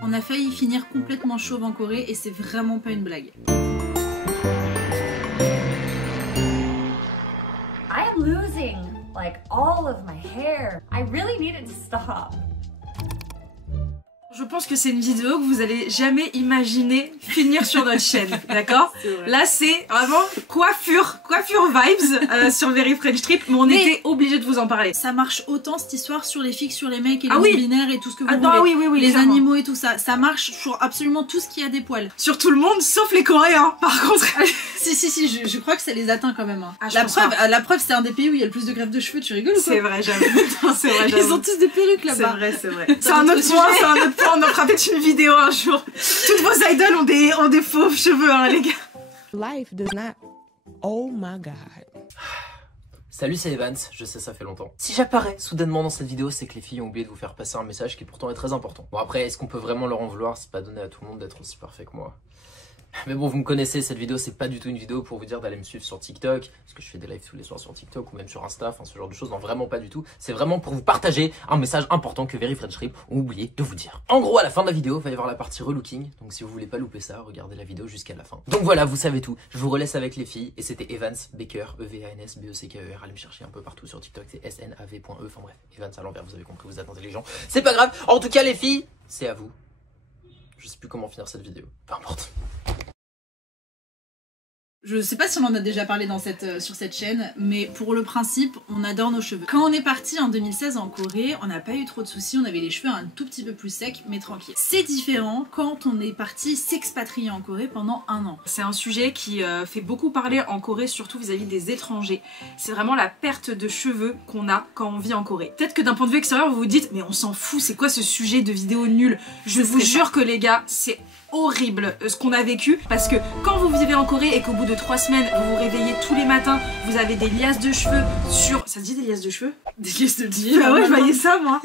On a failli finir complètement chauve en Corée et c'est vraiment pas une blague. I am losing like all of my hair. I really need it to stop. Je pense que c'est une vidéo que vous allez jamais imaginer finir sur notre chaîne, d'accord? Là c'est vraiment coiffure vibes sur Very French Trip, mais on était obligé de vous en parler. Ça marche autant cette histoire sur les filles, sur les mecs et les binaires et tout ce que vous voulez. Oui, les animaux et tout ça. Ça marche sur absolument tout ce qui a des poils. Sur tout le monde sauf les Coréens par contre. si, je crois que ça les atteint quand même. Hein. Ah, la preuve c'est un des pays où il y a le plus de greffes de cheveux, tu rigoles ou quoi? C'est vrai, j'avoue. Ils ont tous des perruques là-bas. C'est vrai. C'est un autre point, on en fera peut-être une vidéo un jour. Toutes vos idoles ont des fauves cheveux, hein, les gars. Life does not. Oh my god. Salut, c'est Evans, je sais ça fait longtemps. Si j'apparais soudainement dans cette vidéo, c'est que les filles ont oublié de vous faire passer un message qui pourtant est très important. Bon après, est-ce qu'on peut vraiment leur en vouloir? C'est pas donné à tout le monde d'être aussi parfait que moi. Mais bon, vous me connaissez, cette vidéo c'est pas du tout une vidéo pour vous dire d'aller me suivre sur TikTok, parce que je fais des lives tous les soirs sur TikTok ou même sur Insta, enfin ce genre de choses, non vraiment pas du tout. C'est vraiment pour vous partager un message important que Very French Trip ont oublié de vous dire. En gros, à la fin de la vidéo, il va y avoir la partie relooking, donc si vous voulez pas louper ça, regardez la vidéo jusqu'à la fin. Donc voilà, vous savez tout, je vous relaisse avec les filles, et c'était Evans Becker, E-V-A-N-S, B-E-C-K-E-R, allez me chercher un peu partout sur TikTok, c'est S-N-A-V.E, enfin bref, Evans à l'envers, vous avez compris, vous êtes intelligents, c'est pas grave. En tout cas les filles, c'est à vous. Je sais plus comment finir cette vidéo, peu importe. Je sais pas si on en a déjà parlé sur cette chaîne, mais pour le principe, on adore nos cheveux. Quand on est parti en 2016 en Corée, on n'a pas eu trop de soucis, on avait les cheveux un tout petit peu plus secs, mais tranquille. C'est différent quand on est parti s'expatrier en Corée pendant 1 an. C'est un sujet qui fait beaucoup parler en Corée, surtout vis-à-vis des étrangers. C'est vraiment la perte de cheveux qu'on a quand on vit en Corée. Peut-être que d'un point de vue extérieur, vous vous dites, mais on s'en fout, c'est quoi ce sujet de vidéo nulle? Je vous jure que les gars, c'est horrible ce qu'on a vécu, parce que quand vous vivez en Corée et qu'au bout de 3 semaines vous vous réveillez tous les matins, vous avez des liasses de cheveux sur... Ça se dit des liasses de cheveux? Des liasses de cheveux. Ah ouais, je voyais ça moi.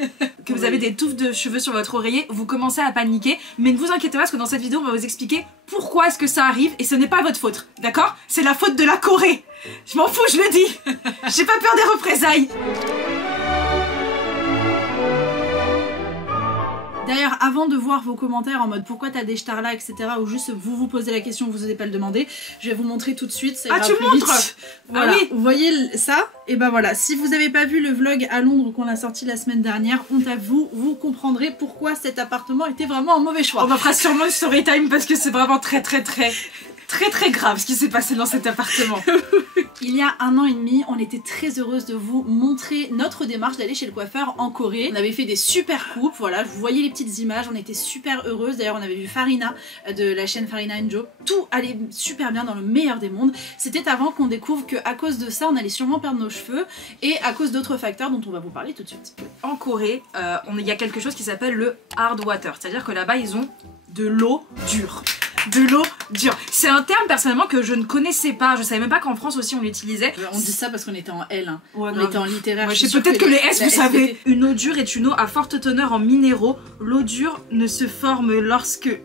Que vous avez des touffes de cheveux sur votre oreiller, vous commencez à paniquer, mais ne vous inquiétez pas parce que dans cette vidéo on va vous expliquer pourquoi est-ce que ça arrive et ce n'est pas votre faute, d'accord? C'est la faute de la Corée. Je m'en fous, je le dis. J'ai pas peur des représailles. D'ailleurs, avant de voir vos commentaires en mode pourquoi t'as des stars là, etc., ou juste vous posez la question, vous osez pas le demander, je vais vous montrer tout de suite. Ça ira tu plus montres vite. Voilà. Ah oui. Vous voyez ça? Et ben voilà, si vous avez pas vu le vlog à Londres qu'on a sorti la semaine dernière, honte à vous, vous comprendrez pourquoi cet appartement était vraiment un mauvais choix. On en fera sûrement une story time parce que c'est vraiment très grave ce qui s'est passé dans cet appartement. Il y a 1 an et demi, on était très heureuse de vous montrer notre démarche d'aller chez le coiffeur en Corée. On avait fait des super coupes, voilà, vous voyez les petites images, on était super heureuses. D'ailleurs, on avait vu Farina de la chaîne Farina & Joe. Tout allait super bien dans le meilleur des mondes. C'était avant qu'on découvre qu'à cause de ça, on allait sûrement perdre nos cheveux et à cause d'autres facteurs dont on va vous parler tout de suite. En Corée, il y a quelque chose qui s'appelle le hard water, c'est-à-dire que là-bas, ils ont de l'eau dure. De l'eau dure. C'est un terme personnellement que je ne connaissais pas. Je savais même pas qu'en France aussi on l'utilisait. On dit ça parce qu'on était en L. Hein. Ouais, on était en littéraire. Ouais, je sais peut-être que les S, vous savez. Une eau dure est une eau à forte teneur en minéraux. L'eau dure ne se forme lorsque...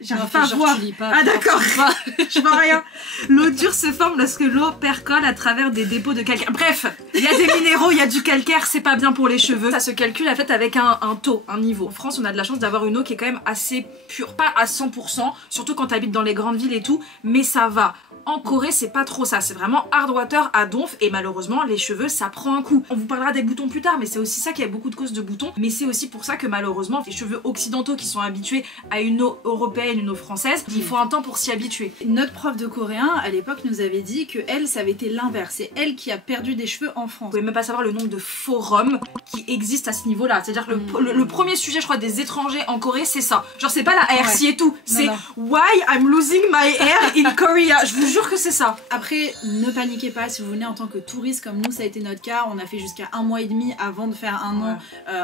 J'arrive pas à voir. Ah d'accord, je vois rien. L'eau dure se forme lorsque l'eau percole à travers des dépôts de calcaire. Bref, il y a des minéraux, il y a du calcaire, c'est pas bien pour les cheveux. Ça se calcule en fait avec un taux, un niveau. En France, on a de la chance d'avoir une eau qui est quand même assez pure, pas à 100%, surtout quand t'habites dans les grandes villes et tout, mais ça va. En Corée, c'est pas trop ça, c'est vraiment hard water à donf et malheureusement, les cheveux, ça prend un coup. On vous parlera des boutons plus tard, mais c'est aussi ça qu'il y a beaucoup de causes de boutons, mais c'est aussi pour ça que malheureusement, les cheveux occidentaux qui sont habitués à une eau européenne, une eau française, il faut un temps pour s'y habituer. Notre prof de coréen, à l'époque, nous avait dit que elle, ça avait été l'inverse. C'est elle qui a perdu des cheveux en France. Vous pouvez même pas savoir le nombre de forums qui existent à ce niveau-là. C'est-à-dire que le premier sujet, je crois, des étrangers en Corée, c'est ça. Genre, c'est pas la ARC et tout, c'est Why I'm losing my hair in Korea. Je vous jure que c'est ça. Après, ne paniquez pas si vous venez en tant que touriste comme nous, ça a été notre cas. On a fait jusqu'à 1 mois et demi avant de faire 1 an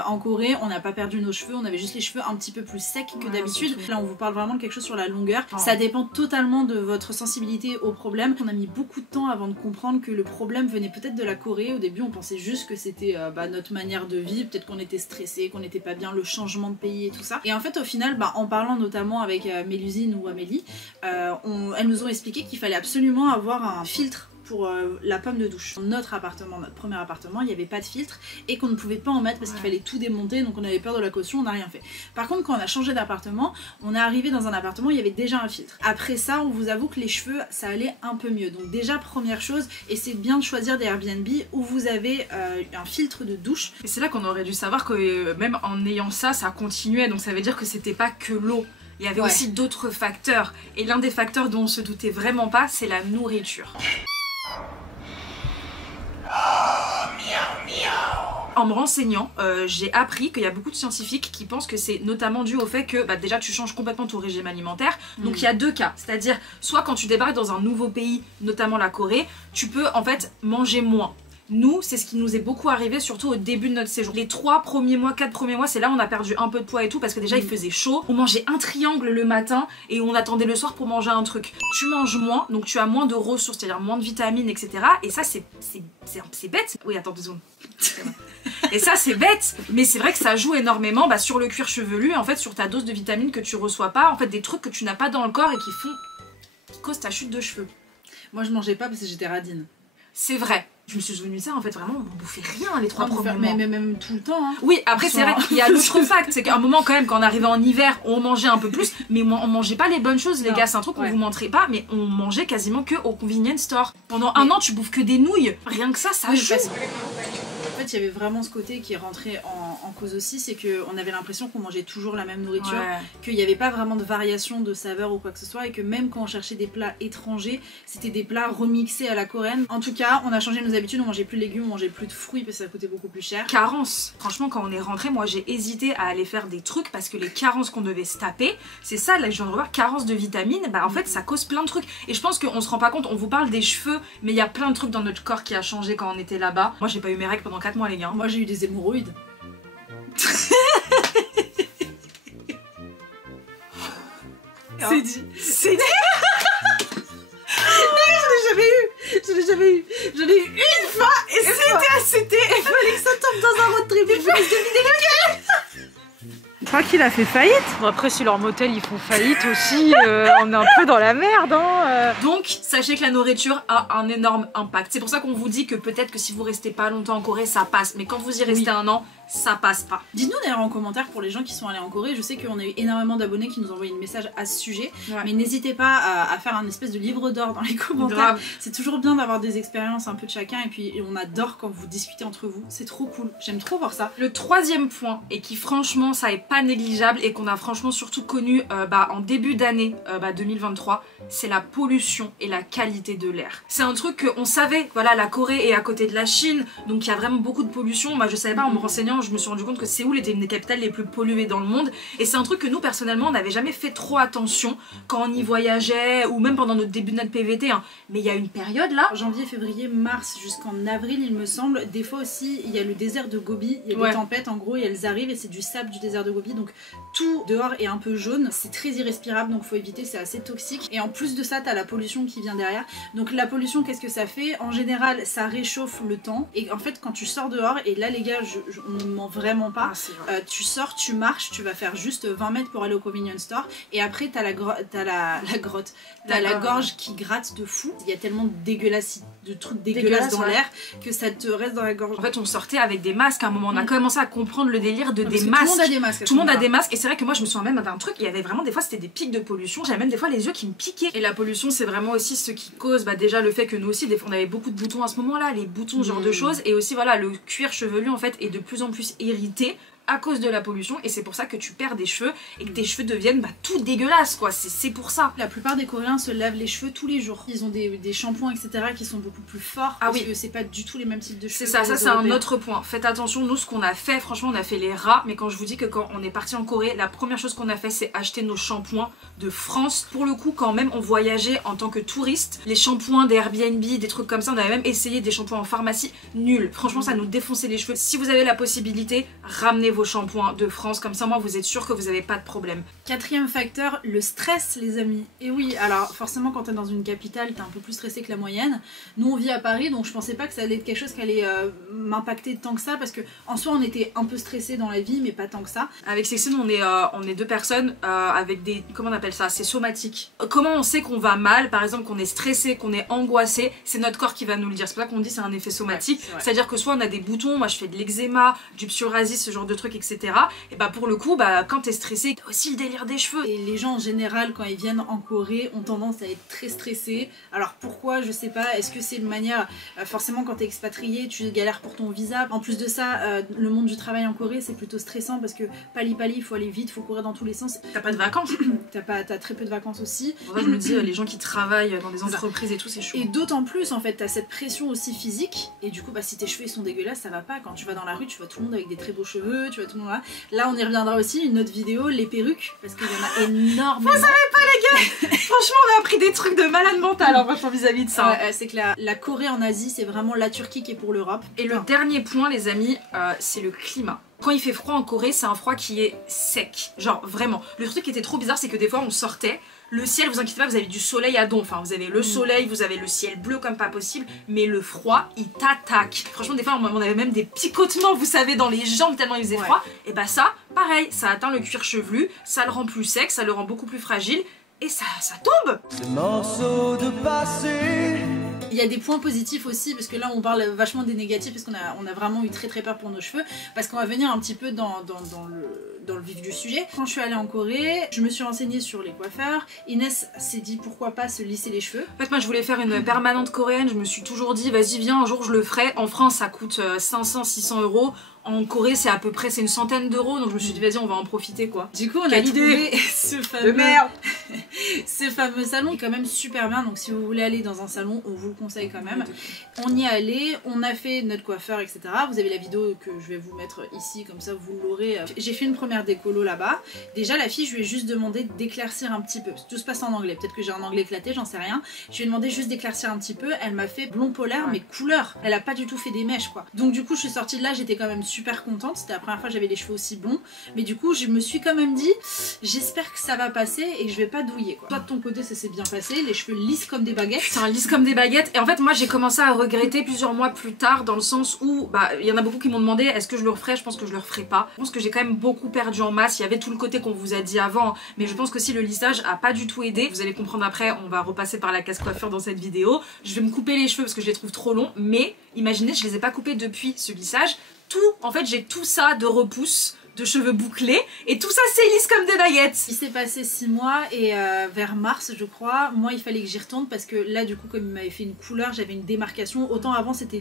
en Corée. On n'a pas perdu nos cheveux, on avait juste les cheveux un petit peu plus secs que d'habitude. Là, on vous parle vraiment de quelque chose sur la longueur. Ça dépend totalement de votre sensibilité au problème. On a mis beaucoup de temps avant de comprendre que le problème venait peut-être de la Corée. Au début, on pensait juste que c'était notre manière de vivre. Peut-être qu'on était stressé, qu'on n'était pas bien, le changement de pays et tout ça. Et en fait, au final, en parlant notamment avec Mélusine ou Amélie, elles nous ont expliqué qu'il fallait absolument avoir un filtre pour la pomme de douche. Dans notre appartement, notre premier appartement, il n'y avait pas de filtre et qu'on ne pouvait pas en mettre parce qu'il fallait tout démonter, donc on avait peur de la caution, on n'a rien fait. Par contre, quand on a changé d'appartement, on est arrivé dans un appartement où il y avait déjà un filtre. Après ça, on vous avoue que les cheveux, ça allait un peu mieux. Donc déjà, première chose, essayez bien de choisir des Airbnb où vous avez un filtre de douche. Et c'est là qu'on aurait dû savoir que même en ayant ça, ça continuait, donc ça veut dire que c'était pas que l'eau. Il y avait aussi d'autres facteurs, et l'un des facteurs dont on se doutait vraiment pas, c'est la nourriture. En me renseignant, j'ai appris qu'il y a beaucoup de scientifiques qui pensent que c'est notamment dû au fait que déjà tu changes complètement ton régime alimentaire. Donc il y a deux cas, c'est-à-dire soit quand tu débarques dans un nouveau pays, notamment la Corée, tu peux en fait manger moins. Nous, c'est ce qui nous est beaucoup arrivé, surtout au début de notre séjour. Les 3 premiers mois, 4 premiers mois, c'est là où on a perdu un peu de poids et tout, parce que déjà il faisait chaud. On mangeait un triangle le matin et on attendait le soir pour manger un truc. Tu manges moins, donc tu as moins de ressources, c'est-à-dire moins de vitamines, etc. Et ça, c'est bête. Oui, attends 2 secondes. Et ça, c'est bête, mais c'est vrai que ça joue énormément sur le cuir chevelu, en fait, sur ta dose de vitamines que tu reçois pas, en fait, des trucs que tu n'as pas dans le corps et qui causent ta chute de cheveux. Moi, je mangeais pas parce que j'étais radine. C'est vrai. Je me suis souvenu de ça, en fait, vraiment, on bouffait rien les 3 premiers mois. Mais même tout le temps. Hein. Oui, après, c'est vrai qu'il y a l'autre fact, c'est qu'à un moment, quand même, quand on arrivait en hiver, on mangeait un peu plus, mais on mangeait pas les bonnes choses, les gars. C'est un truc qu'on vous montrait pas, mais on mangeait quasiment que au convenience store. Pendant un an, tu bouffes que des nouilles. Rien que ça joue. En fait, il y avait vraiment ce côté qui est rentré en cause aussi, c'est qu'on avait l'impression qu'on mangeait toujours la même nourriture, qu'il n'y avait pas vraiment de variation de saveur ou quoi que ce soit, et que même quand on cherchait des plats étrangers, c'était des plats remixés à la coréenne. En tout cas, on a changé nos habitudes, on mangeait plus de légumes, on mangeait plus de fruits parce que ça coûtait beaucoup plus cher. Carence. Franchement, quand on est rentré, moi j'ai hésité à aller faire des trucs parce que les carences qu'on devait se taper, c'est ça, là je viens de revoir, carence de vitamines, en fait ça cause plein de trucs. Et je pense qu'on se rend pas compte, on vous parle des cheveux, mais il y a plein de trucs dans notre corps qui a changé quand on était là-bas. Moi j'ai pas eu mes règles pendant 4 mois les gars. Moi j'ai eu des hémorroïdes. C'est dit. C'est dit. Je l'ai jamais eu. Je l'ai eu une fois et c'était. Il fallait que ça tombe dans un road trip. Je vous laisse deviner lequel. Je crois qu'il a fait faillite. Bon après si leur motel ils font faillite aussi, on est un peu dans la merde hein. Donc sachez que la nourriture a un énorme impact. C'est pour ça qu'on vous dit que peut-être que si vous restez pas longtemps en Corée ça passe, mais quand vous y restez un an, ça passe pas. Dites-nous d'ailleurs en commentaire pour les gens qui sont allés en Corée. Je sais qu'on a eu énormément d'abonnés qui nous ont envoyé un message à ce sujet, mais n'hésitez pas à faire un espèce de livre d'or dans les commentaires. C'est toujours bien d'avoir des expériences un peu de chacun, et puis on adore quand vous discutez entre vous, c'est trop cool, j'aime trop voir ça. Le troisième point, et qui franchement ça est pas négligeable et qu'on a franchement surtout connu en début d'année 2023, c'est la pollution et la qualité de l'air. C'est un truc qu'on savait, voilà, la Corée est à côté de la Chine, donc il y a vraiment beaucoup de pollution. Moi je savais pas, en me renseignant je me suis rendu compte que Séoul était une des capitales les plus polluées dans le monde, et c'est un truc que nous personnellement on n'avait jamais fait trop attention quand on y voyageait ou même pendant notre début de notre PVT hein. Mais il y a une période là, janvier, février, mars jusqu'en avril il me semble, des fois aussi il y a le désert de Gobi, il y a des tempêtes en gros et elles arrivent et c'est du sable du désert de Gobi, donc tout dehors est un peu jaune, c'est très irrespirable donc faut éviter, c'est assez toxique, et en plus de ça t'as la pollution qui vient derrière. Donc la pollution, qu'est-ce que ça fait? En général ça réchauffe le temps, et en fait quand tu sors dehors, et là les gars on ne ment vraiment pas, tu sors, tu marches, tu vas faire juste 20 mètres pour aller au convenience store, et après t'as la gorge qui gratte de fou, il y a tellement de trucs dégueulasses dans l'air que ça te reste dans la gorge. En fait on sortait avec des masques à un moment, on a commencé à comprendre le délire de des Tout masques. le monde a des masques. Tout le monde a des masques, et c'est vrai que moi je me souviens même d'un truc, il y avait vraiment des fois c'était des pics de pollution, j'avais même des fois les yeux qui me piquaient. Et la pollution c'est vraiment aussi ce qui cause déjà le fait que nous aussi des fois on avait beaucoup de boutons à ce moment là, les boutons ce genre de choses, et aussi voilà le cuir chevelu en fait est de plus en plus irrité à cause de la pollution, et c'est pour ça que tu perds des cheveux et que tes cheveux deviennent tout dégueulasses quoi, c'est pour ça. La plupart des Coréens se lavent les cheveux tous les jours, ils ont des shampoings etc qui sont beaucoup plus forts, parce que c'est pas du tout les mêmes types de cheveux. C'est ça, c'est un autre point, faites attention. Nous ce qu'on a fait, franchement on a fait les rats, mais quand je vous dis que quand on est parti en Corée, la première chose qu'on a fait c'est acheter nos shampoings de France. Pour le coup quand même on voyageait en tant que touriste, les shampoings des Airbnb, des trucs comme ça, on avait même essayé des shampoings en pharmacie, nul, franchement ça nous défonçait les cheveux. Si vous avez la possibilité, ramenez vos shampoings de France, comme ça moi vous êtes sûr que vous n'avez pas de problème. 4e facteur, le stress les amis. Et oui, alors forcément quand t'es dans une capitale, t'es un peu plus stressé que la moyenne. Nous on vit à Paris, donc je pensais pas que ça allait être quelque chose qui allait m'impacter tant que ça, parce que en soi on était un peu stressé dans la vie, mais pas tant que ça. Avec Sexine on est 2 personnes avec des, comment on appelle ça, c'est somatique. Comment on sait qu'on va mal, par exemple qu'on est stressé, qu'on est angoissé, c'est notre corps qui va nous le dire. C'est pour ça qu'on dit c'est un effet somatique, ouais, c'est-à-dire que soit on a des boutons, moi je fais de l'eczéma, du psoriasis, ce genre de trucs, etc. Et bah pour le coup, bah quand t'es stressé, t'as aussi le délire des cheveux. Et les gens en général quand ils viennent en Corée ont tendance à être très stressés. Alors pourquoi, je sais pas, est-ce que c'est une manière, forcément quand t'es expatrié tu galères pour ton visa. En plus de ça, le monde du travail en Corée c'est plutôt stressant parce que pali il faut aller vite, faut courir dans tous les sens. T'as pas de vacances. T'as très peu de vacances aussi. Pour ça je me dis les gens qui travaillent dans des entreprises et tout c'est chaud. Et d'autant plus en fait t'as cette pression aussi physique et du coup bah si tes cheveux ils sont dégueulasses ça va pas. Quand tu vas dans la rue tu vois tout le monde avec des très beaux cheveux, tu vois tout le monde là. Là on y reviendra aussi, une autre vidéo, les perruques, parce qu'il y en a énormément. Vous savez pas les gars. Franchement on a appris des trucs de malade mental en franchement vis-à-vis de ça. C'est que la Corée en Asie c'est vraiment la Turquie qui est pour l'Europe. Et le dernier point les amis, c'est le climat. Quand il fait froid en Corée, c'est un froid qui est sec. Genre vraiment. Le truc qui était trop bizarre, c'est que des fois on sortait, le ciel, vous inquiétez pas, vous avez du soleil à don. Enfin, vous avez le soleil, vous avez le ciel bleu comme pas possible, mais le froid, il t'attaque. Franchement, des fois, on avait même des picotements, vous savez, dans les jambes tellement il faisait froid. Et bah ça, pareil, ça atteint le cuir chevelu, ça le rend plus sec, ça le rend beaucoup plus fragile, et ça tombe. Ces morceaux de passé. Il y a des points positifs aussi, parce que là on parle vachement des négatifs, parce qu'on a vraiment eu très peur pour nos cheveux, parce qu'on va venir un petit peu dans le vif du sujet. Quand je suis allée en Corée, je me suis renseignée sur les coiffeurs. Inès s'est dit pourquoi pas se lisser les cheveux. En fait moi je voulais faire une permanente coréenne, je me suis toujours dit vas-y viens un jour je le ferai. En France ça coûte 500-600 €. En Corée c'est à peu près une centaine d'euros, donc je me suis dit vas-y on va en profiter quoi. Du coup on a trouvé ce fameux salon qui est quand même super bien, donc si vous voulez aller dans un salon on vous le conseille quand même. On y est allé, on a fait notre coiffeur etc. Vous avez la vidéo que je vais vous mettre ici comme ça vous l'aurez. J'ai fait une première décolo là-bas. Déjà la fille je lui ai juste demandé d'éclaircir un petit peu, tout se passe en anglais, peut-être que j'ai un anglais éclaté, j'en sais rien. Je lui ai demandé juste d'éclaircir un petit peu, elle m'a fait blond polaire mais couleur, elle a pas du tout fait des mèches quoi. Donc du coup je suis sortie de là, j'étais quand même super contente, c'était la première fois que j'avais les cheveux aussi blonds, mais du coup je me suis quand même dit j'espère que ça va passer et que je vais pas douiller quoi. Toi de ton côté ça s'est bien passé, les cheveux lisses comme des baguettes. Putain, lisses comme des baguettes. Et en fait moi j'ai commencé à regretter plusieurs mois plus tard, dans le sens où bah il y en a beaucoup qui m'ont demandé est-ce que je le referais. Je pense que je le referai pas. Je pense que j'ai quand même beaucoup perdu en masse. Il y avait tout le côté qu'on vous a dit avant, mais je pense que si le lissage a pas du tout aidé, vous allez comprendre après, on va repasser par la casse coiffure dans cette vidéo. Je vais me couper les cheveux parce que je les trouve trop longs, mais imaginez je les ai pas coupés depuis ce lissage. En fait j'ai tout ça de repousse, de cheveux bouclés, et tout ça c'est lisse comme des baguettes. Il s'est passé 6 mois et vers mars je crois, moi il fallait que j'y retourne parce que là du coup comme il m'avait fait une couleur, j'avais une démarcation. Autant avant c'était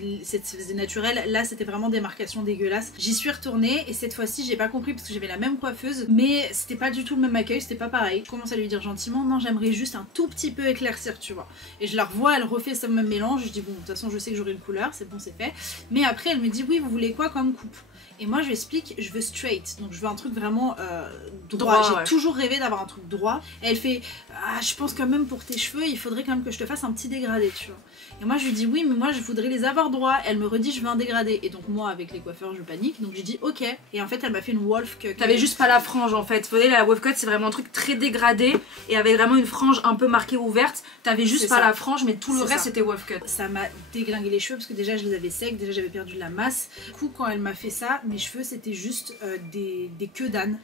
naturel, là c'était vraiment démarcation dégueulasse. J'y suis retournée et cette fois-ci j'ai pas compris parce que j'avais la même coiffeuse, mais c'était pas du tout le même accueil, c'était pas pareil. Je commence à lui dire gentiment non j'aimerais juste un tout petit peu éclaircir tu vois. Et je la revois, elle refait ce même mélange, je dis bon de toute façon je sais que j'aurai une couleur, c'est bon c'est fait. Mais après elle me dit oui vous voulez quoi comme coupe? Et moi je lui explique, je veux straight, donc je veux un truc vraiment droit. J'ai toujours rêvé d'avoir un truc droit. Et elle fait, ah, je pense quand même pour tes cheveux, il faudrait quand même que je te fasse un petit dégradé, tu vois. Et moi je lui dis oui, mais moi je voudrais les avoir droits. Elle me redit, je veux un dégradé. Et donc moi avec les coiffeurs je panique, donc je dis ok. Et en fait elle m'a fait une wolf cut. T'avais juste pas la frange en fait. Vous voyez la wolf cut c'est vraiment un truc très dégradé et avec vraiment une frange un peu marquée ouverte. T'avais juste pas la frange, mais tout le reste c'était wolf cut. Ça m'a déglingué les cheveux parce que déjà je les avais secs, déjà j'avais perdu de la masse. Du coup quand elle m'a fait ça, mes cheveux c'était juste des queues d'âne.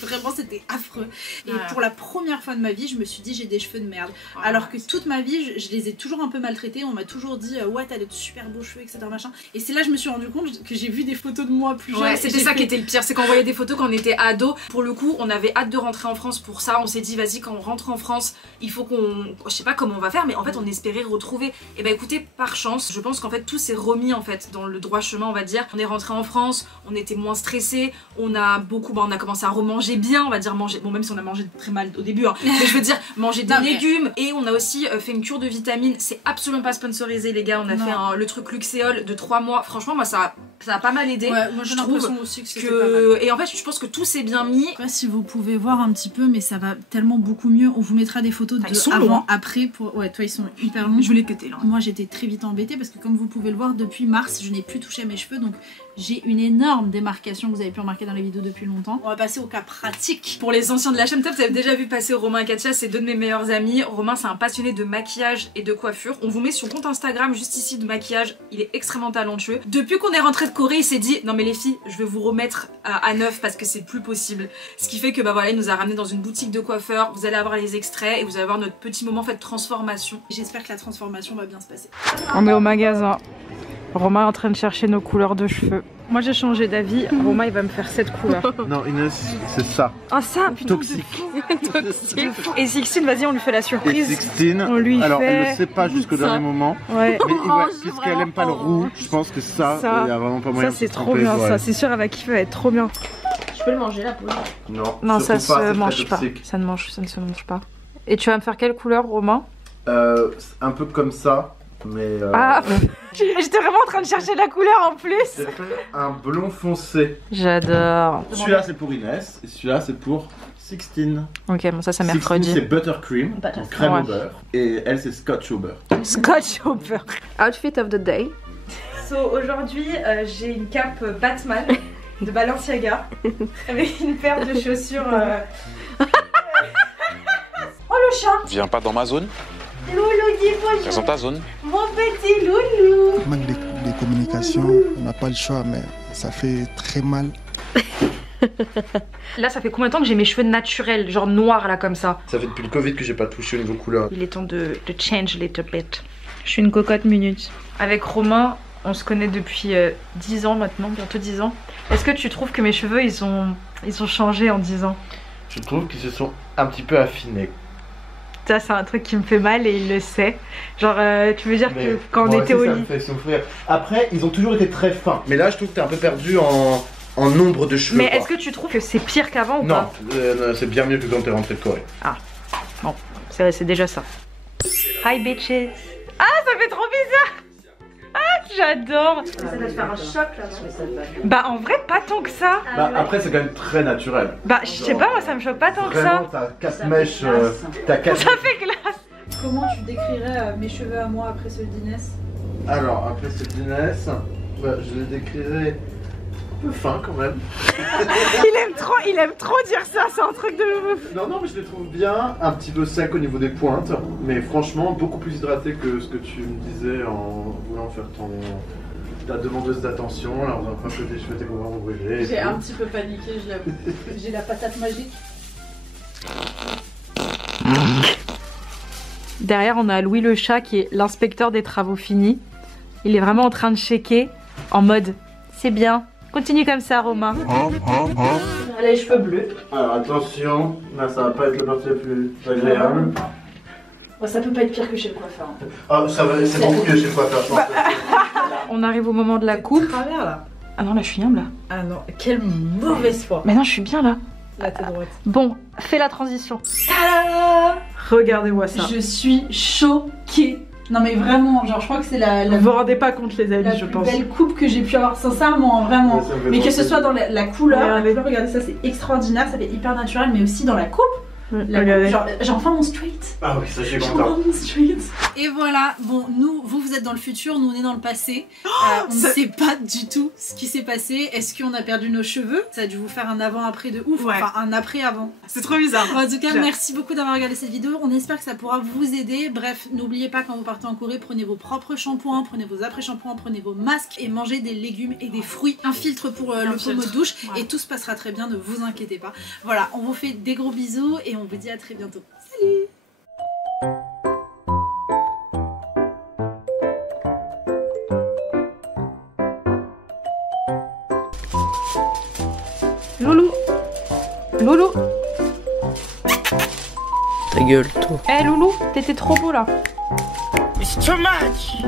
Vraiment c'était affreux. Et pour la première fois de ma vie je me suis dit j'ai des cheveux de merde. Alors que toute ma vie je les ai toujours un peu maltraités. On m'a toujours dit ouais t'as de super beaux cheveux etc machin. Et c'est là je me suis rendu compte que j'ai vu des photos de moi plus jeune. Ouais c'était ça qui était le pire, c'est qu'on voyait des photos quand on était ado. Pour le coup on avait hâte de rentrer en France pour ça. On s'est dit vas-y quand on rentre en France il faut qu'on... Je sais pas comment on va faire mais en fait on espérait retrouver. Et bah écoutez par chance je pense qu'en fait tout s'est remis en fait dans le droit chemin on va dire. On est rentré en France, on était moins stressé, on a beaucoup, on a commencé à remanger bien, on va dire manger, bon même si on a mangé très mal au début, hein, mais je veux dire manger des légumes. Et on a aussi fait une cure de vitamines, c'est absolument pas sponsorisé les gars, on a fait le truc Luxéol de 3 mois, franchement moi ça a pas mal aidé. Ouais, moi j'ai l'impression aussi que c'était pas mal. Et en fait je pense que tout s'est bien mis. Je sais pas si vous pouvez voir un petit peu mais ça va tellement beaucoup mieux, on vous mettra des photos de avant, longs, hein. Après, ouais toi ils sont hyper longs. Je voulais péter là. Moi j'étais très vite embêtée parce que comme vous pouvez le voir depuis mars je n'ai plus touché à mes cheveux donc j'ai une énorme démarcation que vous avez pu remarquer dans les vidéos depuis longtemps. On va passer au cas pratique. Pour les anciens de la chaîne, peut-être vous avez déjà vu passer Romain et Katia, c'est deux de mes meilleurs amis. Romain c'est un passionné de maquillage et de coiffure. On vous met son compte Instagram juste ici de maquillage, il est extrêmement talentueux. Depuis qu'on est rentré de Corée, il s'est dit non mais les filles, je vais vous remettre à neuf parce que c'est plus possible. Ce qui fait que bah voilà, il nous a ramené dans une boutique de coiffeur, vous allez avoir les extraits et vous allez avoir notre petit moment en fait de transformation. J'espère que la transformation va bien se passer. On est au magasin. Romain est en train de chercher nos couleurs de cheveux. Moi j'ai changé d'avis, Romain il va me faire cette couleur. Non Inès, c'est ça. Ah ça, putain, Toxique. Toxique. Et Sixtine, vas-y on lui fait la surprise. Et Sixtine, on lui alors fait... elle ne sait pas jusqu'au dernier moment. Ouais. Mais ouais, puisqu'elle aime pas le roux, je pense que ça, il y a vraiment pas moyen de se c'est trop tromper, bien ouais. ça, c'est sûr elle va kiffer, elle va être trop bien. Je peux le manger la poule? Non, ça surtout se c'est mange très pas. toxique. Ça ne se mange pas. Et tu vas me faire quelle couleur Romain? Un peu comme ça, mais... Ah, j'étais vraiment en train de chercher la couleur en plus. J'ai fait un blond foncé. J'adore. Celui-là c'est pour Inès, et celui-là c'est pour Sixtine. Ok, bon ça c'est Sixtine mercredi. c'est buttercream, donc crème au beurre, et elle c'est scotch au beurre. Scotch au beurre. Outfit of the day. So aujourd'hui j'ai une cape Batman de Balenciaga avec une paire de chaussures. Oh le chat! Viens pas dans ma zone. Loulou dis bonjour. Viens dans ta zone. Mon petit loulou. Manque de communication, on n'a pas le choix, mais ça fait très mal. Là ça fait combien de temps que j'ai mes cheveux naturels, genre noirs là comme ça? Ça fait depuis le Covid que j'ai pas touché au niveau couleur. Il est temps de change a little bit. Je suis une cocotte minute. Avec Romain, on se connaît depuis 10 ans maintenant, bientôt 10 ans. Est-ce que tu trouves que mes cheveux ils ont changé en 10 ans? Je trouve qu'ils se sont un petit peu affinés. Ça c'est un truc qui me fait mal et il le sait. Genre tu veux dire que quand on était au lit... Ça me fait souffrir. Après ils ont toujours été très fins. Mais là je trouve que t'es un peu perdu en nombre de cheveux. Mais est-ce que tu trouves que c'est pire qu'avant ou pas? Non, c'est bien mieux que quand t'es rentré de Corée. Ah, bon, c'est déjà ça. Hi bitches. Ah, ça fait trop bizarre. Ah, j'adore. Ça doit te faire un choc là, non? Bah en vrai, pas tant que ça. Bah après c'est quand même très naturel. Bah je sais pas, moi ça me choque pas tant que ça. Vraiment t'as 4 mèches, t'as 4... Ça fait glace. Comment tu décrirais mes cheveux à moi après ceux d'Inès? Alors après ce d'Inès, bah, je les décrirais un peu fins quand même. il aime trop dire ça, c'est un truc de ouf. Non mais je les trouve bien, un petit peu secs au niveau des pointes, mais franchement beaucoup plus hydratés que ce que tu me disais en voulant faire ta demandeuse d'attention, là en faisant croire que tes cheveux étaient complètement brûlés. J'ai un petit peu paniqué, j'ai la patate magique. Derrière on a Louis le chat qui est l'inspecteur des travaux finis. Il est vraiment en train de checker en mode c'est bien. Continue comme ça, Romain. Les cheveux bleus. Alors attention, là ça va pas être la partie la plus agréable. Bon, ça peut pas être pire que chez le coiffeur. Ah, ça va, c'est beaucoup mieux chez le coiffeur, je pense. On arrive au moment de la coupe. Travers là. Ah non, là je suis bien là. Ah non, quelle mauvaise foi. Mais non, je suis bien là. Là t'es droite. Bon, fais la transition. Ta-da! Regardez-moi ça. Je suis choquée. Non mais vraiment, genre je crois que c'est la Vous vous rendez pas compte les amis, la je plus pense. belle coupe que j'ai pu avoir, sincèrement, vraiment. Mais que ce soit dans la couleur, regardez ça, c'est extraordinaire, ça fait hyper naturel, mais aussi dans la coupe. Regardez. J'ai enfin mon straight. Ah oui, ça j'ai J'ai content. enfin mon straight. Et voilà, bon, vous êtes dans le futur, nous on est dans le passé. On ne sait pas du tout ce qui s'est passé. Est-ce qu'on a perdu nos cheveux? Ça a dû vous faire un avant-après de ouf, enfin un après-avant. C'est trop bizarre. En tout cas, merci beaucoup d'avoir regardé cette vidéo. On espère que ça pourra vous aider. Bref, n'oubliez pas quand vous partez en Corée, prenez vos propres shampoings, prenez vos après-shampoings, prenez vos masques et mangez des légumes et des fruits. Un filtre pour le pommeau de douche et tout se passera très bien, ne vous inquiétez pas. Voilà, on vous fait des gros bisous et on vous dit à très bientôt. Salut! Loulou. Loulou. Ta gueule, toi. Eh Loulou, t'étais trop beau là. It's too much.